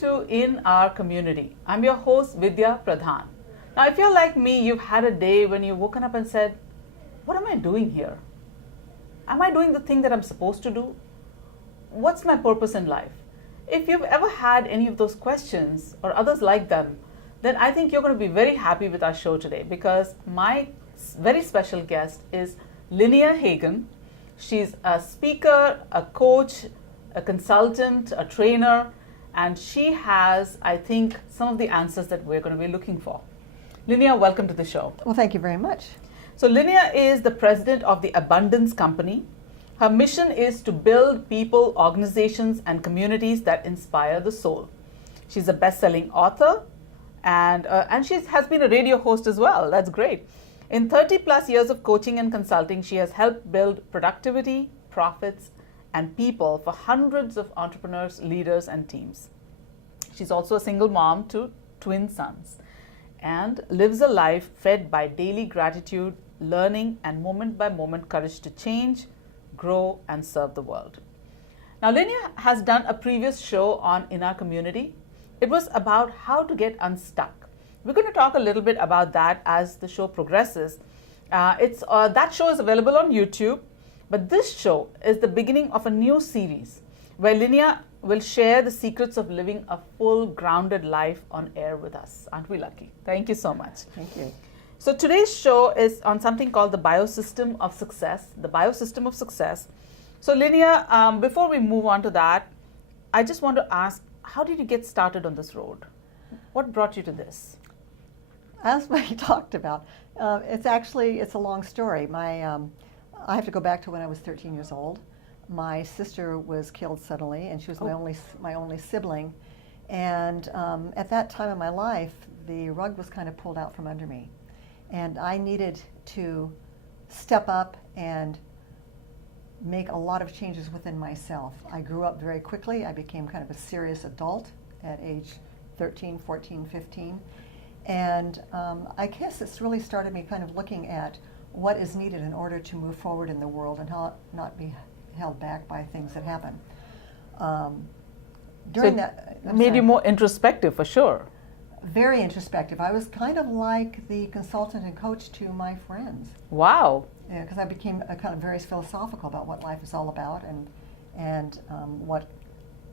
welcome to In Our Community. I'm your host, VIdya Pradhan. Now, if you're like me, you've had a day when you've woken up and said, what am I doing here? Am I doing the thing that I'm supposed to do? What's my purpose in life? If you've ever had any of those questions or others like them, then I think you're going to be very happy with our show today, because my very special guest is Lynnea Hagen. She's a speaker, a coach, a consultant, a trainer, and she has, I think, some of the answers that we're going to be looking for. Lynnea, welcome to the show. Well, thank you very much. So Lynnea is the president of the Abundance Company. Her mission is to build people, organizations, and communities that inspire the soul. She's a best-selling author, and she has been a radio host as well. That's great. In 30 plus years of coaching and consulting, she has helped build productivity, profits, and people for hundreds of entrepreneurs, leaders, and teams. She's also a single mom to twin sons and lives a life fed by daily gratitude, learning, and moment-by-moment courage to change, grow, and serve the world. Now, Lynnea has done a previous show on In Our Community. It was about how to get unstuck. We're going to talk a little bit about that as the show progresses. That show is available on YouTube, but this show is the beginning of a new series where Lynnea will share the secrets of living a full, grounded life on air with us. Aren't we lucky? Thank you so much. Thank you. So today's show is on something called the biosystem of success, the biosystem of success. So Lynnea, before we move on to that, I just want to ask, how did you get started on this road? What brought you to this? As we talked about, it's a long story. I have to go back to when I was 13 years old. My sister was killed suddenly, and she was my only sibling. And at that time in my life, the rug was kind of pulled out from under me. And I needed to step up and make a lot of changes within myself. I grew up very quickly. I became kind of a serious adult at age 13, 14, 15. And I guess it's really started me kind of looking at what is needed in order to move forward in the world and how not be held back by things that happen. Made you more introspective, for sure. Very introspective. I was kind of like the consultant and coach to my friends. Wow. Yeah, because I became kind of very philosophical about what life is all about and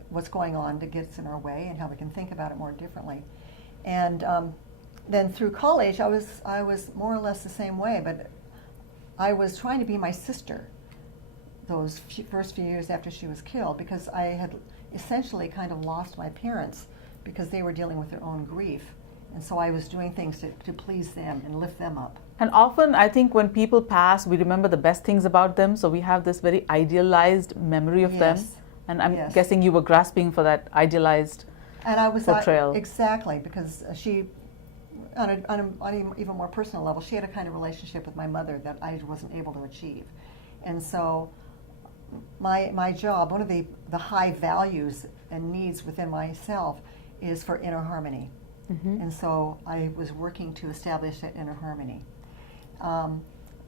what's going on that gets in our way and how we can think about it more differently. And then through college, I was more or less the same way, but I was trying to be my sister those first few years after she was killed, because I had essentially kind of lost my parents because they were dealing with their own grief. And so I was doing things to please them and lift them up. And often, I think when people pass, we remember the best things about them, so we have this very idealized memory of them. And I'm guessing you were grasping for that idealized portrayal. Exactly, because she, on an even more personal level, she had a kind of relationship with my mother that I wasn't able to achieve. And so my job, one of the high values and needs within myself is for inner harmony. Mm-hmm. And so I was working to establish that inner harmony.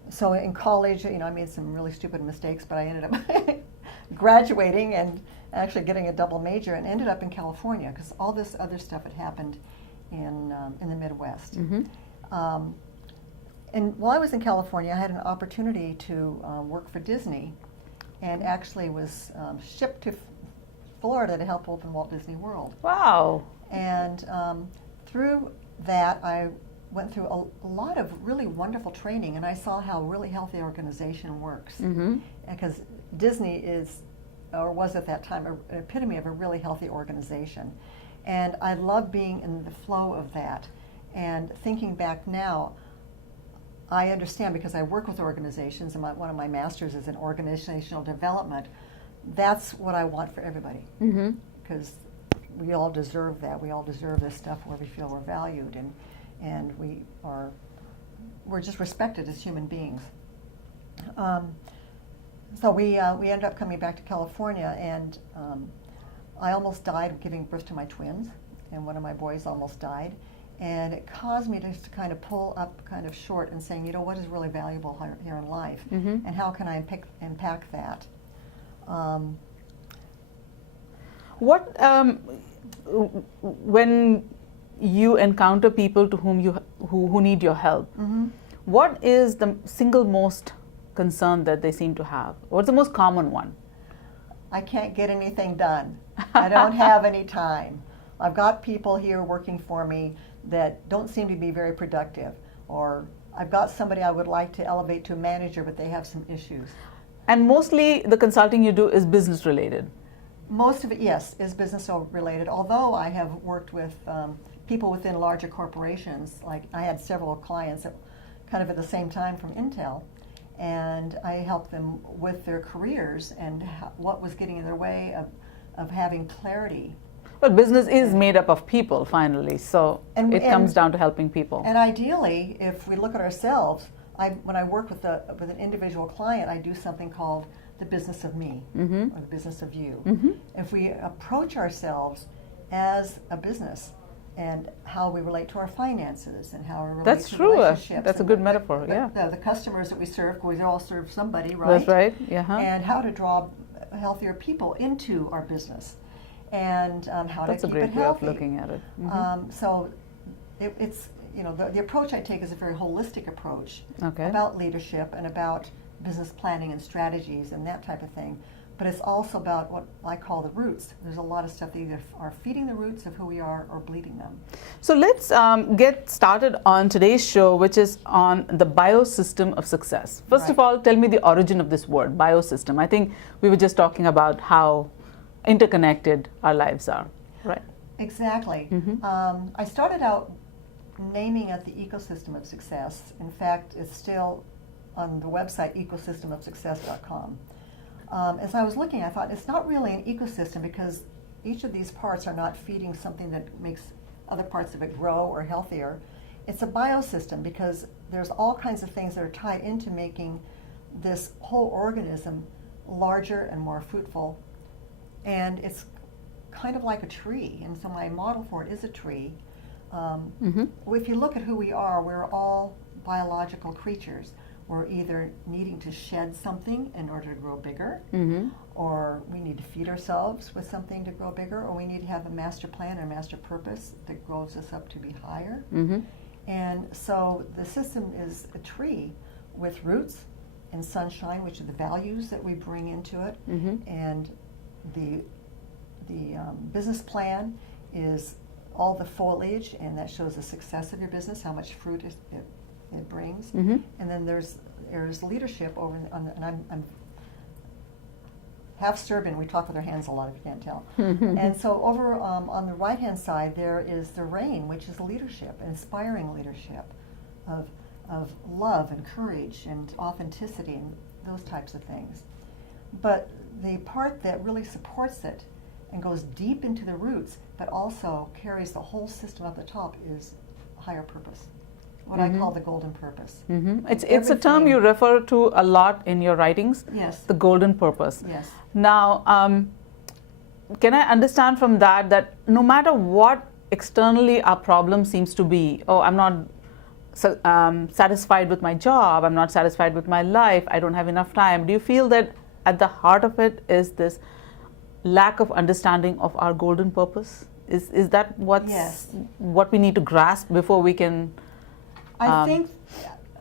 So in college, I made some really stupid mistakes, but I ended up graduating and actually getting a double major, and ended up in California because all this other stuff had happened in the Midwest. Mm-hmm. And while I was in California, I had an opportunity to work for Disney, and actually was shipped to Florida to help open Walt Disney World. Wow. And through that, I went through a lot of really wonderful training, and I saw how a really healthy organization works. Mm-hmm. Because Disney is, or was at that time, an epitome of a really healthy organization. And I love being in the flow of that. And thinking back now, I understand, because I work with organizations, and one of my masters is in organizational development. That's what I want for everybody, because we all deserve that. We all deserve this stuff where we feel we're valued and we're just respected as human beings. So we ended up coming back to California, and I almost died giving birth to my twins, and one of my boys almost died. And it caused me to kind of pull up kind of short and saying, what is really valuable here in life, and how can I impact that? when you encounter people to whom who need your help, what is the single most concern that they seem to have? What's the most common one? I can't get anything done. I don't have any time. I've got people here working for me that don't seem to be very productive, or I've got somebody I would like to elevate to a manager, but they have some issues. And mostly the consulting you do is business related? Most of it, yes, is business related, although I have worked with people within larger corporations. Like I had several clients kind of at the same time from Intel, and I helped them with their careers and what was getting in their way of having clarity. But business is made up of people finally, so it comes down to helping people. And ideally, if we look at ourselves, when I work with an individual client, I do something called the business of me, or the business of you. If we approach ourselves as a business, and how we relate to our finances, and how we relate to relationships. That's a good metaphor, yeah. The customers that we serve, because we all serve somebody, right? That's right, yeah. And how to draw healthier people into our business, and how to keep it healthy. That's a great way of looking at it. So it's, the approach I take is a very holistic approach Okay. about leadership and about business planning and strategies and that type of thing. But it's also about what I call the roots. There's a lot of stuff that either are feeding the roots of who we are or bleeding them. So let's get started on today's show, which is on the biosystem of success. First of all, tell me the origin of this word, biosystem. I think we were just talking about how interconnected our lives are, right? Exactly. I started out naming it the ecosystem of success. In fact, it's still on the website ecosystemofsuccess.com. As I was looking, I thought it's not really an ecosystem because each of these parts are not feeding something that makes other parts of it grow or healthier. It's a biosystem because there's all kinds of things that are tied into making this whole organism larger and more fruitful. And it's kind of like a tree, and so my model for it is a tree. If you look at who we are, we're all biological creatures. We're either needing to shed something in order to grow bigger, or we need to feed ourselves with something to grow bigger, or we need to have a master plan or master purpose that grows us up to be higher. And so the system is a tree with roots and sunshine, which are the values that we bring into it. And the business plan is all the foliage, and that shows the success of your business, how much fruit it brings. And then there's leadership over and I'm half Serbian. We talk with our hands a lot, if you can't tell. And so over on the right hand side there is the rain, which is leadership, inspiring leadership of love and courage and authenticity and those types of things. But the part that really supports it and goes deep into the roots but also carries the whole system up the top is higher purpose. What I call the golden purpose. It's a term you refer to a lot in your writings. Yes. The golden purpose. Yes. Now, can I understand from that no matter what externally our problem seems to be, I'm not satisfied with my job, I'm not satisfied with my life, I don't have enough time. Do you feel that at the heart of it is this lack of understanding of our golden purpose? Is that what we need to grasp before we can? I think,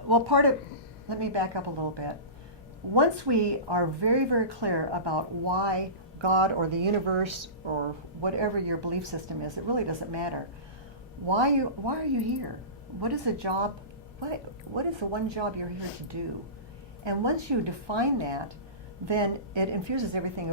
let me back up a little bit. Once we are very, very clear about why God or the universe or whatever your belief system is, it really doesn't matter. Why are you here? What is the job? What is the one job you're here to do? And once you define that, then it infuses everything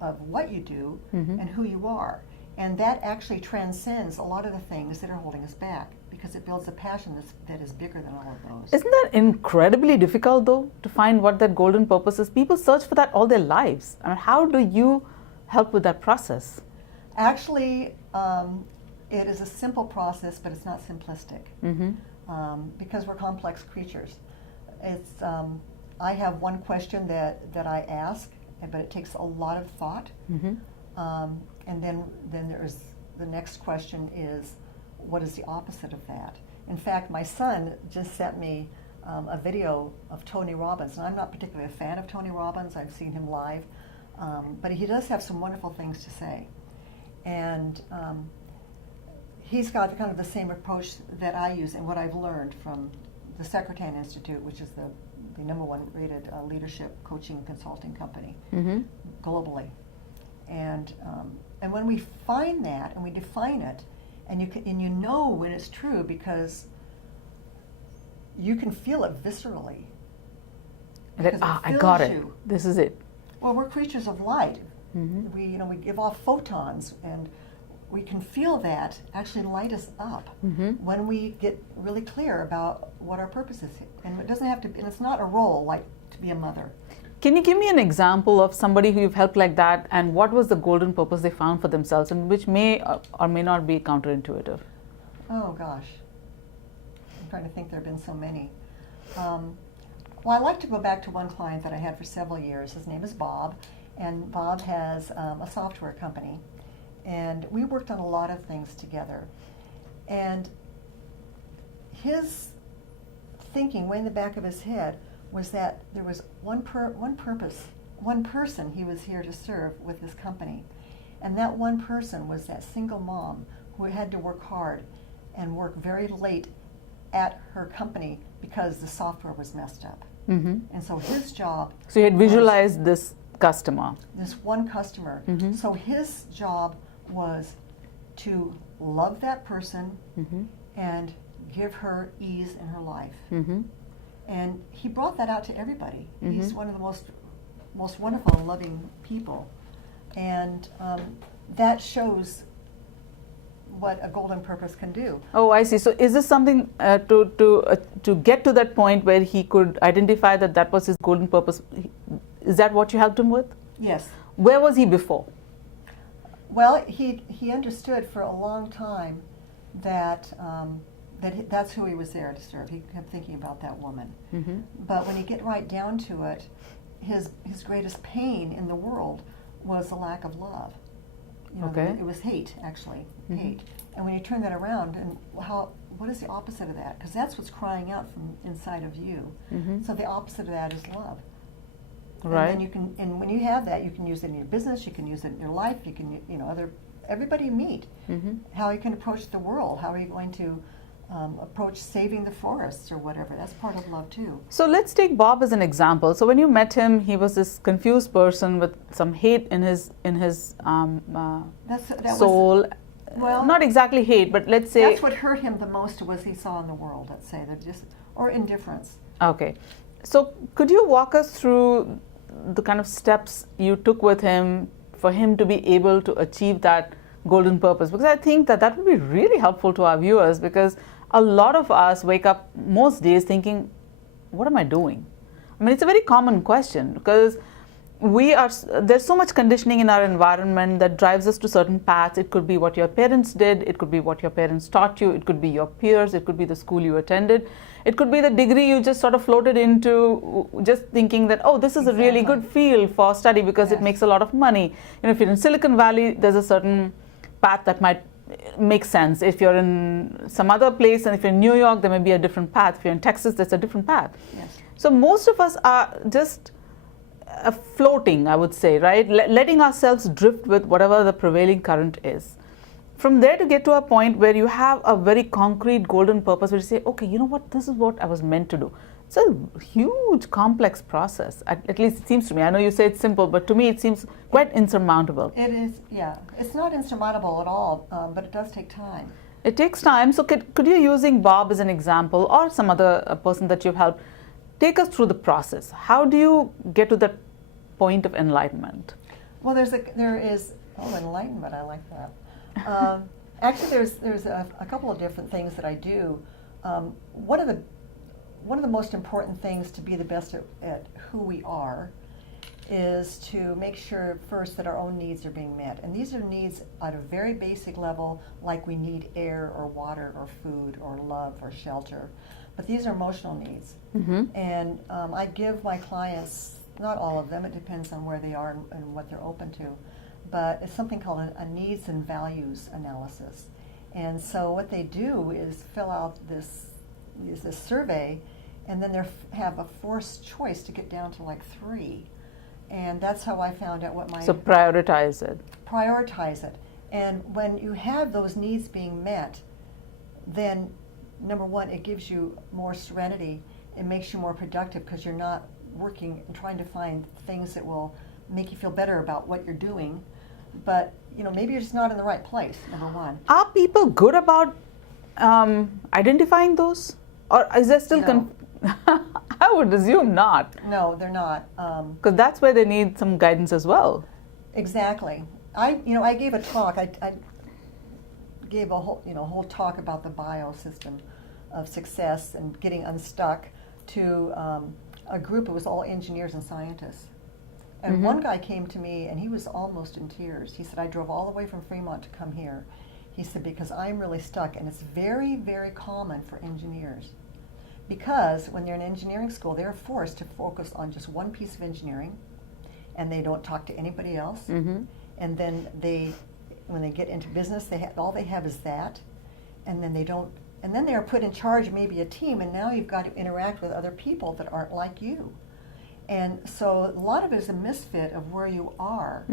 of what you do and who you are. And that actually transcends a lot of the things that are holding us back, because it builds a passion that is bigger than all of those. Isn't that incredibly difficult, though, to find what that golden purpose is? People search for that all their lives. I mean, how do you help with that process? Actually, it is a simple process, but it's not simplistic, because we're complex creatures. It's I have one question that I ask, but it takes a lot of thought. And then there's the next question is, what is the opposite of that? In fact, my son just sent me a video of Tony Robbins, and I'm not particularly a fan of Tony Robbins. I've seen him live, but he does have some wonderful things to say. And he's got kind of the same approach that I use and what I've learned from the Secretariat Institute, which is the #1 rated leadership coaching consulting company globally. And when we find that and we define it, and you know when it's true because you can feel it viscerally. That, I got it. You. This is it. Well, we're creatures of light. We give off photons, and we can feel that actually light us up when we get really clear about what our purpose is. And it doesn't have to, and it's not a role like to be a mother. Can you give me an example of somebody who you've helped like that, and what was the golden purpose they found for themselves, and which may or may not be counterintuitive? Oh gosh, I'm trying to think. There have been so many. Well, I like to go back to one client that I had for several years. His name is Bob, and Bob has a software company, and we worked on a lot of things together. And his thinking, way in the back of his head, was that there was one person he was here to serve with his company, and that one person was that single mom who had to work hard and work very late at her company because the software was messed up. And so his job. So you had visualized this customer. This one customer. So his job was to love that person and give her ease in her life. And he brought that out to everybody. He's one of the most wonderful and loving people. And that shows what a golden purpose can do. Oh, I see. So is this something to get to that point where he could identify that that was his golden purpose? Is that what you helped him with? Yes. Where was he before? Well, he understood for a long time that that's who he was there to serve. He kept thinking about that woman. But when you get right down to it, his greatest pain in the world was the lack of love. You know, Okay. It was hate, actually, hate. And when you turn that around, and what is the opposite of that? Because that's what's crying out from inside of you. So the opposite of that is love. Right. And then and when you have that, you can use it in your business, you can use it in your life, you can, everybody you meet, how you can approach the world, how are you going to approach saving the forests or whatever. That's part of love too. So let's take Bob as an example. So when you met him, he was this confused person with some hate in his soul. Well, not exactly hate, but let's say that's what hurt him the most was he saw in the world. Let's say or indifference. Okay, so could you walk us through the kind of steps you took with him for him to be able to achieve that golden purpose? Because I think that would be really helpful to our viewers, because a lot of us wake up most days thinking, what am I doing? I mean, it's a very common question, because there's so much conditioning in our environment that drives us to certain paths. It could be what your parents did, it could be what your parents taught you, it could be your peers, it could be the school you attended, it could be the degree you just sort of floated into, just thinking that, oh, this is a really good field for study because it makes a lot of money. If you're in Silicon Valley, there's a certain path that might make sense. If you're in some other place, and if you're in New York, there may be a different path. If you're in Texas, there's a different path. Yes. So most of us are just floating, I would say, right? Letting ourselves drift with whatever the prevailing current is. From there to get to a point where you have a very concrete golden purpose, where you say, okay, you know what, this is what I was meant to do. It's a huge, complex process. At least it seems to me. I know you say it's simple, but to me it seems quite insurmountable. It is, yeah. It's not insurmountable at all, but it does take time. It takes time. So could you, using Bob as an example, or some other person that you've helped, take us through the process? How do you get to that point of enlightenment? Well, there is enlightenment. I like that. Actually, there's a couple of different things that I do. One of the most important things to be the best at who we are is to make sure first that our own needs are being met. And these are needs at a very basic level, like we need air or water or food or love or shelter. But these are emotional needs. And I give my clients, not all of them, it depends on where they are and what they're open to, but it's something called a needs and values analysis. And so what they do is fill out this survey, and then they have a forced choice to get down to like 3. And that's how I found out what my... So prioritize it. Prioritize it. And when you have those needs being met, then number one, it gives you more serenity. It makes you more productive because you're not working and trying to find things that will make you feel better about what you're doing. But maybe you're just not in the right place, number one. Are people good about identifying those? Or is there still No. I would assume not. No, they're not. Because that's where they need some guidance as well. Exactly. I gave a talk. I gave a whole talk about the biosystem of success and getting unstuck to a group. It was all engineers and scientists. And one guy came to me and he was almost in tears. He said, I drove all the way from Fremont to come here. He said, because I'm really stuck, and it's very, very common for engineers. Because when they're in engineering school, they're forced to focus on just one piece of engineering, and they don't talk to anybody else. And then when they get into business, all they have is that, and then and then they're put in charge of maybe a team, and now you've got to interact with other people that aren't like you. And so a lot of it is a misfit of where you are,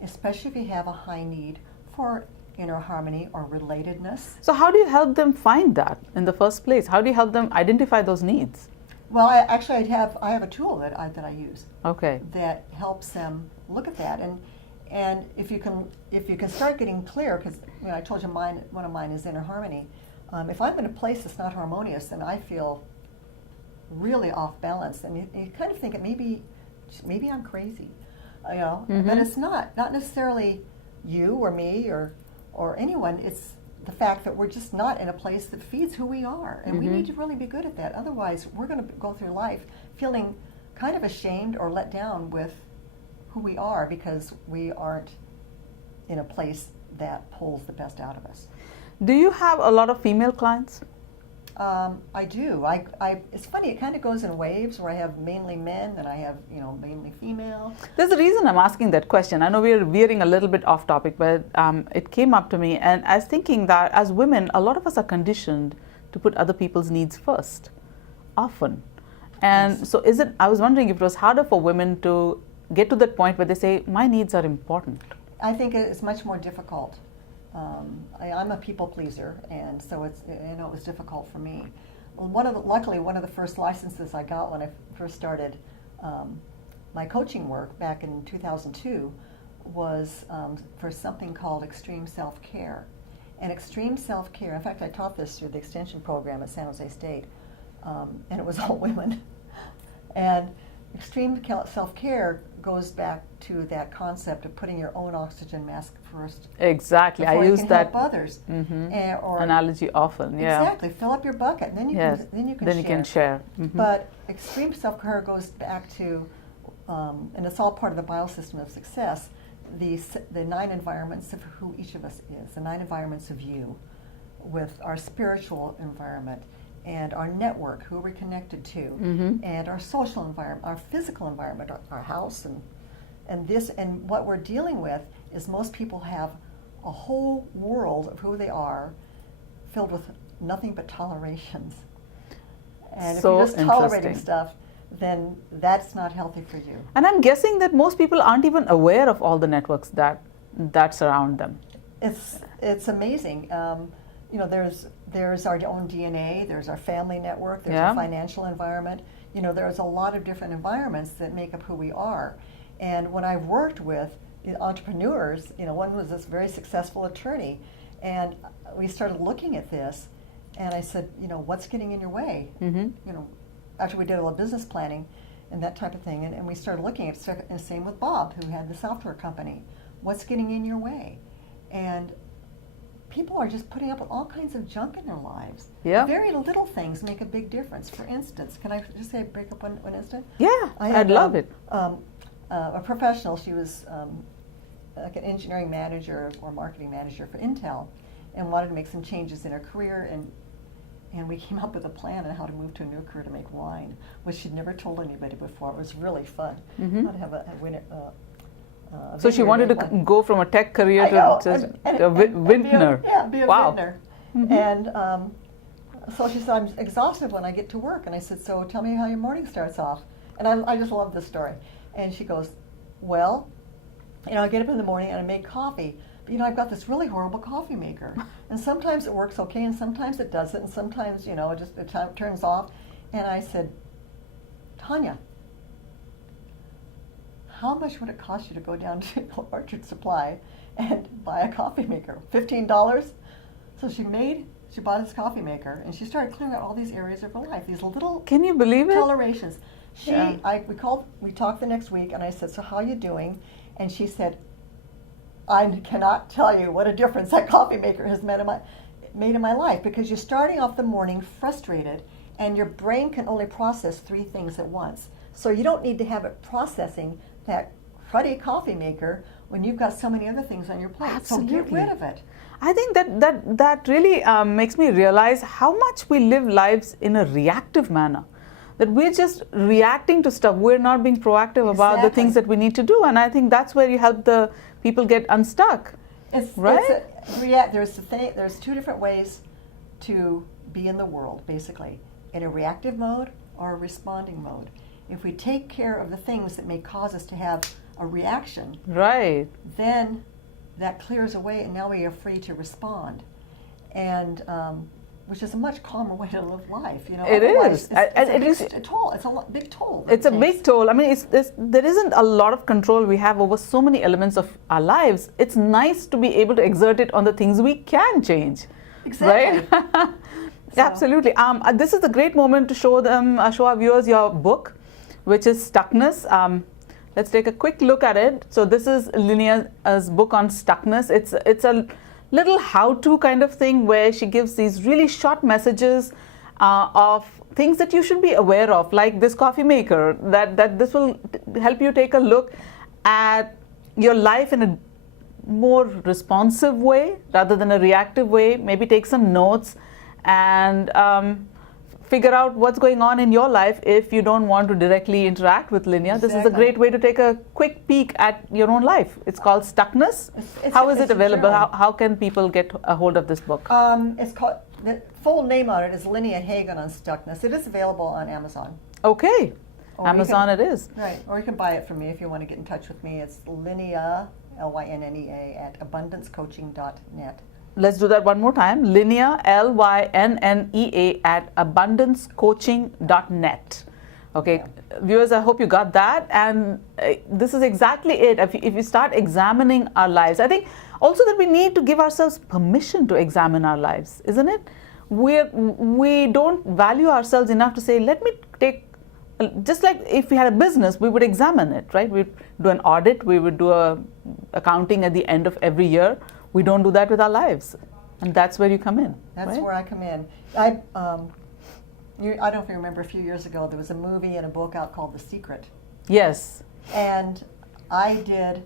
especially if you have a high need for inner harmony or relatedness. So how do you help them find that in the first place? How do you help them identify those needs? Well, I have a tool that I use. Okay. That helps them look at that, and if you can start getting clear, because I told you one of mine is inner harmony. If I'm in a place that's not harmonious, then I feel really off balance, and you kind of think it maybe I'm crazy, but it's not necessarily you or me or anyone. It's the fact that we're just not in a place that feeds who we are, and we need to really be good at that. Otherwise, we're going to go through life feeling kind of ashamed or let down with who we are because we aren't in a place that pulls the best out of us. Do you have a lot of female clients? I do. It's funny. It kind of goes in waves where I have mainly men and I have mainly female. There's a reason I'm asking that question. I know we're veering a little bit off topic, but it came up to me, and I was thinking that as women, a lot of us are conditioned to put other people's needs first, often. And Yes. so I was wondering if it was harder for women to get to that point where they say, my needs are important. I think it's much more difficult. I'm a people pleaser, and so it was difficult for me. Well, luckily, one of the first licenses I got when I first started my coaching work back in 2002 was for something called extreme self-care. And extreme self-care, in fact, I taught this through the extension program at San Jose State, and it was all women. And extreme self-care goes back to that concept of putting your own oxygen mask first. Exactly. Before I you use can that help others. Or analogy often. Yeah. Exactly. Fill up your bucket, and then you can share. But extreme self-care goes back to, and it's all part of the biosystem of success, the 9 environments of who each of us is, the 9 environments of you, with our spiritual environment, and our network, who we're connected to, and our social environment, our physical environment, our house, and what we're dealing with is most people have a whole world of who they are filled with nothing but tolerations. And So if you're just tolerating interesting. stuff, then that's not healthy for you. And I'm guessing that most people aren't even aware of all the networks that surround them. It's amazing. There's our own DNA, there's our family network, there's our financial environment. There's a lot of different environments that make up who we are. And when I've worked with entrepreneurs, one was this very successful attorney, and we started looking at this, and I said, what's getting in your way? After we did all the business planning and that type of thing, and we started looking at it, and same with Bob, who had the software company. What's getting in your way? And people are just putting up with all kinds of junk in their lives. Yeah. Very little things make a big difference. For instance, can I just break up one instant? Yeah, I'd love it. A professional, she was like an engineering manager or marketing manager for Intel, and wanted to make some changes in her career, and we came up with a plan on how to move to a new career to make wine, which she'd never told anybody before. It was really fun. How to have a winner. So she wanted to go from a tech career to a vintner. Be a Wow. vintner. And so she said, I'm exhausted when I get to work. And I said, so tell me how your morning starts off. And I just love this story. And she goes, well, I get up in the morning and I make coffee, I've got this really horrible coffee maker. And sometimes it works okay, and sometimes it doesn't, and sometimes, it turns off. And I said, Tanya, how much would it cost you to go down to Orchard Supply and buy a coffee maker? $15? So she bought this coffee maker, and she started clearing out all these areas of her life, these little Can you believe it? tolerations. We talked the next week, and I said, so how are you doing? And she said, I cannot tell you what a difference that coffee maker has made in my life, because you're starting off the morning frustrated, and your brain can only process 3 things at once. So you don't need to have it processing that cruddy coffee maker when you've got so many other things on your plate. Absolutely. So get rid of it. I think that really makes me realize how much we live lives in a reactive manner. That we're just reacting to stuff. We're not being proactive about the things that we need to do. And I think that's where you help the people get unstuck. Right? There's 2 different ways to be in the world, basically. In a reactive mode or a responding mode. If we take care of the things that may cause us to have a reaction, right, then that clears away, and now we are free to respond. And which is a much calmer way to live life. It is. It's a toll. It's a big toll. It's a big toll. I mean, there isn't a lot of control we have over so many elements of our lives. It's nice to be able to exert it on the things we can change. Exactly. Right? Absolutely. This is a great moment to show our viewers your book, which is Stuckness. Let's take a quick look at it. So this is Lynnea's book on Stuckness. It's a little how-to kind of thing where she gives these really short messages of things that you should be aware of, like this coffee maker, that this will help you take a look at your life in a more responsive way rather than a reactive way. Maybe take some notes and figure out what's going on in your life if you don't want to directly interact with Lynnea. Exactly. This is a great way to take a quick peek at your own life. It's called Stuckness. How is it available? How can people get a hold of this book? It's called, the full name on it is Lynnea Hagen on Stuckness. It is available on Amazon. Okay. Or Amazon it is. Right. Or you can buy it from me if you want to get in touch with me. It's Lynnea, Lynnea, at abundancecoaching.net. Let's do that one more time. Lynnea, Lynnea, at abundancecoaching.net. Okay, yeah. Viewers, I hope you got that. And this is exactly it. If you start examining our lives, I think also that we need to give ourselves permission to examine our lives, isn't it? We don't value ourselves enough to say, let me take, just like if we had a business, we would examine it, right? We'd do an audit, we would do a accounting at the end of every year. We don't do that with our lives, and that's where you come in. That's right? where I come in. I don't know if you remember, a few years ago there was a movie and a book out called The Secret. Yes. And I did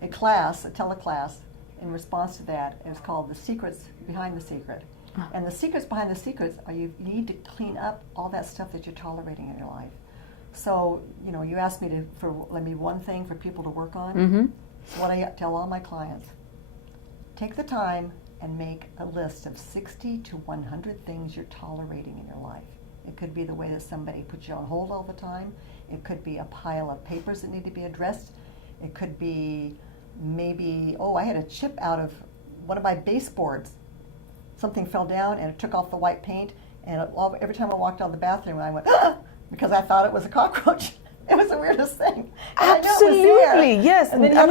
a teleclass in response to that. It was called The Secrets Behind the Secret. And the secrets behind the secrets are you need to clean up all that stuff that you're tolerating in your life. So, you asked me let me one thing for people to work on. Mm-hmm. So what I tell all my clients, take the time and make a list of 60 to 100 things you're tolerating in your life. It could be the way that somebody puts you on hold all the time. It could be a pile of papers that need to be addressed. It could be maybe, I had a chip out of one of my baseboards. Something fell down and it took off the white paint, and every time I walked out of the bathroom I went, ah! Because I thought it was a cockroach. It was the weirdest thing. Absolutely, yes. And then I had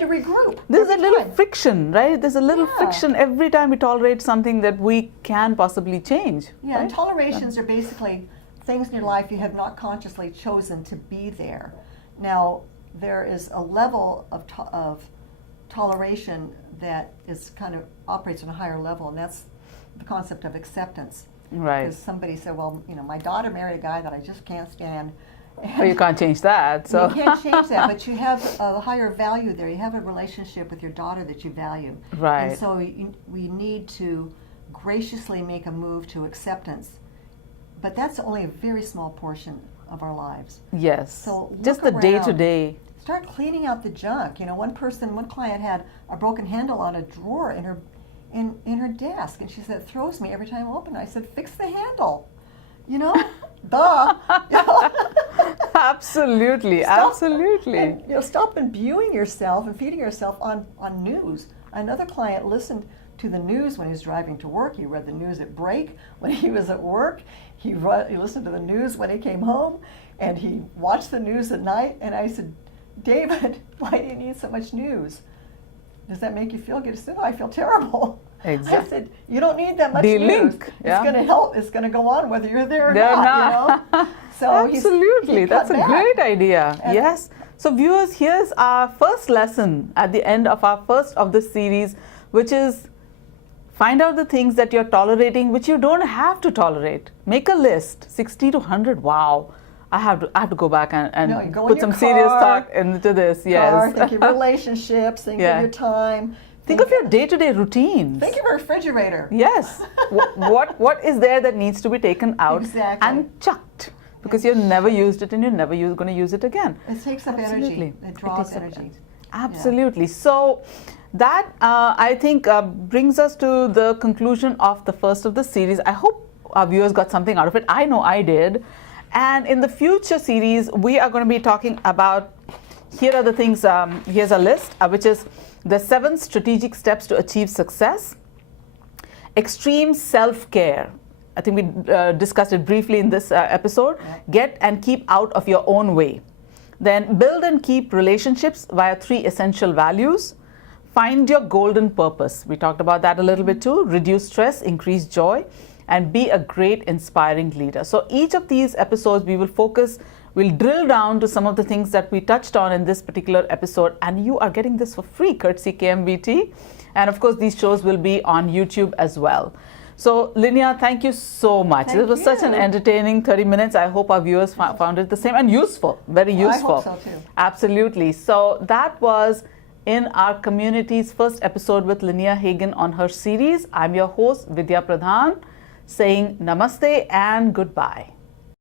to regroup. There's a little friction, right? There's a little friction every time we tolerate something that we can possibly change. Yeah, right? And tolerations are basically things in your life you have not consciously chosen to be there. Now, there is a level of toleration that is kind of operates on a higher level, and that's the concept of acceptance. Right. Because somebody said, well, my daughter married a guy that I just can't stand. Well, you can't change that. So you can't change that, but you have a higher value there. You have a relationship with your daughter that you value. Right. And so we need to graciously make a move to acceptance. But that's only a very small portion of our lives. Yes. So just the day-to-day. Start cleaning out the junk. One client had a broken handle on a drawer in her desk, and she said, it throws me every time I open it. I said, fix the handle. Duh. Absolutely, absolutely. And, stop imbuing yourself and feeding yourself on news. Another client listened to the news when he was driving to work. He read the news at break when he was at work. He listened to the news when he came home, and he watched the news at night. And I said, David, why do you need so much news? Does that make you feel good? He said, oh, I feel terrible. Exactly. I said, you don't need that much De-link, news. yeah. It's going to help. It's going to go on whether you're there or They're not. You know? So absolutely, that's a great idea. And yes. So viewers, here's our first lesson at the end of our first of this series, which is find out the things that you're tolerating, which you don't have to tolerate. Make a list, 60 to 100. Wow. I have to go back and go put some serious thought into this. Yes. Think of relationships, think of your time. Think of your day-to-day routines. Think of a refrigerator. Yes. what is there that needs to be taken out and chucked? Because you've never used it and you're never going to use it again. It takes up energy. It draws energy. Absolutely. Yeah. So that, I think, brings us to the conclusion of the first of the series. I hope our viewers got something out of it. I know I did. And in the future series, we are going to be talking about, here are the things, here's a list, which is the 7 strategic steps to achieve success. Extreme self-care. I think we discussed it briefly in this episode. Yeah. Get and keep out of your own way. Then build and keep relationships via 3 essential values. Find your golden purpose. We talked about that a little bit too. Reduce stress, increase joy, and be a great, inspiring leader. So each of these episodes, we'll drill down to some of the things that we touched on in this particular episode, and you are getting this for free, courtesy KMVT. And of course, these shows will be on YouTube as well. So Lynnea, thank you so much. This was such an entertaining 30 minutes. I hope our viewers found it the same, and useful, very useful. I hope so too. Absolutely. So that was in our community's first episode with Lynnea Hagen on her series. I'm your host, VIdya Pradhan, saying namaste and goodbye.